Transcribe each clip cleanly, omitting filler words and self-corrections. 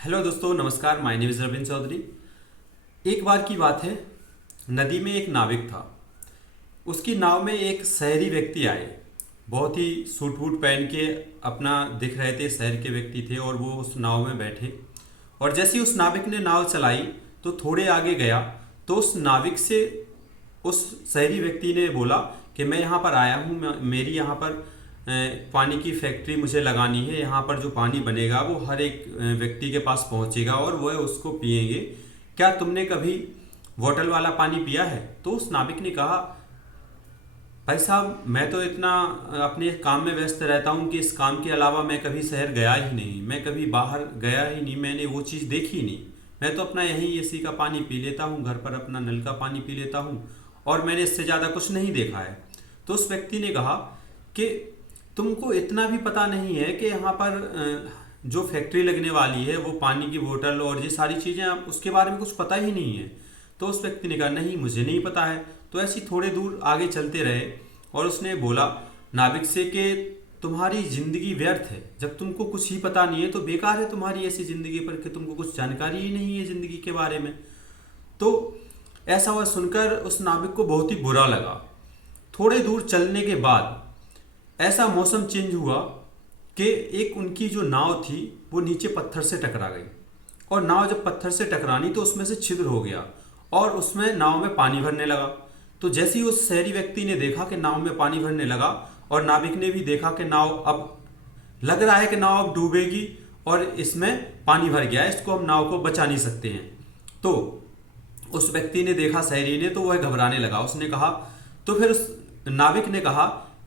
Hello दोस्तों, नमस्कार। My name is Ravindra Chaudhary. एक बार की बात है, नदी में एक नाविक था। उसकी नाव में एक शहरी व्यक्ति आए। बहुत ही सूट वूट पहन के अपना दिख रहे थे, शहर के व्यक्ति थे और वो उस नाव में बैठे। और जैसे ही उस नाविक ने नाव चलाई तो थोड़े आगे गया तो उस नाविक से उस शहरी व्यक्ति ने बोला कि मैं यहाँ पर आया हूँ, मेरी यहाँ पर पानी की फैक्ट्री मुझे लगानी है। यहाँ पर जो पानी बनेगा वो हर एक व्यक्ति के पास पहुँचेगा और वह उसको पिएंगे। क्या तुमने कभी बोतल वाला पानी पिया है? तो उस नाविक ने कहा, भाई साहब, मैं तो इतना अपने काम में व्यस्त रहता हूँ कि इस काम के अलावा मैं कभी शहर गया ही नहीं, मैं कभी बाहर गया ही नहीं, मैंने वो चीज़ देखी नहीं। मैं तो अपना यहीं एसी का पानी पी लेता हूँ, घर पर अपना नल का पानी पी लेता हूँ और मैंने इससे ज़्यादा कुछ नहीं देखा है। तो उस व्यक्ति ने कहा कि तुमको इतना भी पता नहीं है कि यहाँ पर जो फैक्ट्री लगने वाली है वो पानी की बोतल और ये सारी चीज़ें, आप उसके बारे में कुछ पता ही नहीं है। तो उस व्यक्ति ने कहा, नहीं, मुझे नहीं पता है। तो ऐसे थोड़े दूर आगे चलते रहे और उसने बोला नाविक से कि तुम्हारी ज़िंदगी व्यर्थ है, जब तुमको कुछ ही पता नहीं है तो बेकार है तुम्हारी ऐसी ज़िंदगी पर कि तुमको कुछ जानकारी ही नहीं है ज़िंदगी के बारे में। तो ऐसा वह सुनकर उस नाविक को बहुत ही बुरा लगा। थोड़े दूर चलने के बाद ऐसा मौसम चेंज हुआ कि एक उनकी जो नाव थी वो नीचे पत्थर से टकरा गई। और नाव जब पत्थर से टकरानी तो उसमें से छिद्र हो गया और उसमें नाव में पानी भरने लगा। तो जैसे ही उस शहरी व्यक्ति ने देखा कि नाव में पानी भरने लगा और नाविक ने भी देखा कि नाव अब लग रहा है कि नाव अब डूबेगी और इसमें पानी भर गया है, इसको हम नाव को बचा नहीं सकते हैं। तो उस व्यक्ति ने देखा, शहरी ने, तो वह घबराने लगा। उसने कहा, तो फिर उस नाविक ने कहा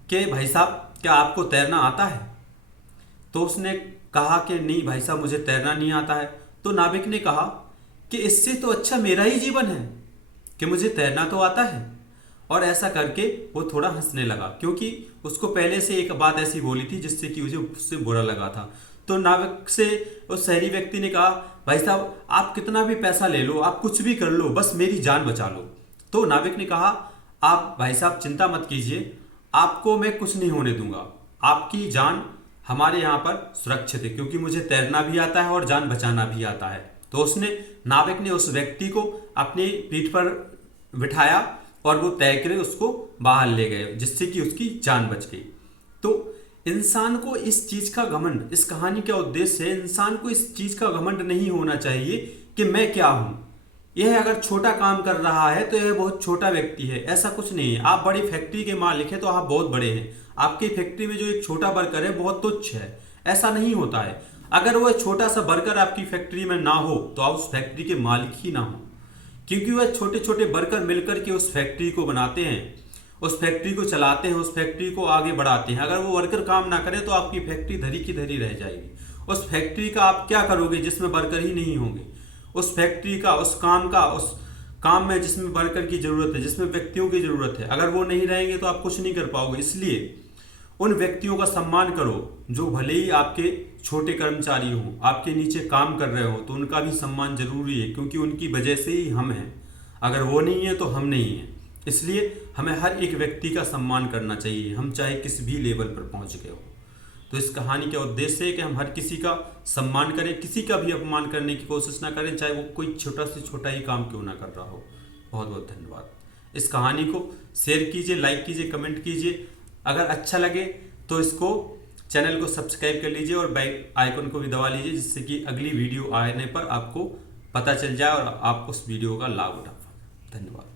कि भाई साहब, क्या आपको तैरना आता है? तो उसने कहा कि नहीं भाई साहब, मुझे तैरना नहीं आता है। तो नाविक ने कहा कि इससे तो अच्छा मेरा ही जीवन है कि मुझे तैरना तो आता है। और ऐसा करके वो थोड़ा हंसने लगा, क्योंकि उसको पहले से एक बात ऐसी बोली थी जिससे कि मुझे उससे बुरा लगा था। तो नाविक से उस शहरी व्यक्ति ने कहा, भाई साहब, आप कितना भी पैसा ले लो, आप कुछ भी कर लो, बस मेरी जान बचा लो। तो नाविक ने कहा, आप भाई साहब चिंता मत कीजिए, आपको मैं कुछ नहीं होने दूंगा, आपकी जान हमारे यहाँ पर सुरक्षित है, क्योंकि मुझे तैरना भी आता है और जान बचाना भी आता है। तो नाविक ने उस व्यक्ति को अपनी पीठ पर बिठाया और वो तैर कर उसको बाहर ले गए, जिससे कि उसकी जान बच गई। तो इंसान को इस चीज का घमंड, इस कहानी का उद्देश्य है, इंसान को इस चीज का घमंड नहीं होना चाहिए कि मैं क्या हूं। यह अगर छोटा काम कर रहा है तो यह बहुत छोटा व्यक्ति है, ऐसा कुछ नहीं है। आप बड़ी फैक्ट्री के मालिक हैं तो आप बहुत बड़े हैं। आपकी फैक्ट्री में जो एक छोटा वर्कर है बहुत तुच्छ है, ऐसा नहीं होता है। अगर वो छोटा सा वर्कर आपकी फैक्ट्री में ना हो तो आप उस फैक्ट्री के मालिक ही ना हो, क्योंकि वह छोटे छोटे वर्कर मिलकर के उस फैक्ट्री को बनाते हैं, उस फैक्ट्री को चलाते हैं, उस फैक्ट्री को आगे बढ़ाते हैं। अगर वो वर्कर काम ना करे तो आपकी फैक्ट्री धरी की धरी रह जाएगी। उस फैक्ट्री का आप क्या करोगे जिसमें वर्कर ही नहीं होंगे? उस फैक्ट्री का, उस काम में जिसमें वर्कर की जरूरत है, जिसमें व्यक्तियों की जरूरत है, अगर वो नहीं रहेंगे तो आप कुछ नहीं कर पाओगे। इसलिए उन व्यक्तियों का सम्मान करो जो भले ही आपके छोटे कर्मचारी हों, आपके नीचे काम कर रहे हो, तो उनका भी सम्मान जरूरी है, क्योंकि उनकी वजह से ही हम हैं। अगर वो नहीं है तो हम नहीं हैं। इसलिए हमें हर एक व्यक्ति का सम्मान करना चाहिए, हम चाहे किस भी लेवल पर पहुंच गए हो। तो इस कहानी का उद्देश्य है कि हम हर किसी का सम्मान करें, किसी का भी अपमान करने की कोशिश ना करें, चाहे वो कोई छोटा से छोटा ही काम क्यों ना कर रहा हो। बहुत बहुत धन्यवाद। इस कहानी को शेयर कीजिए, लाइक कीजिए, कमेंट कीजिए। अगर अच्छा लगे तो इसको चैनल को सब्सक्राइब कर लीजिए और बेल आइकन को भी दबा लीजिए, जिससे कि अगली वीडियो आने पर आपको पता चल जाए और आप उस वीडियो का लाभ उठा पाए। धन्यवाद।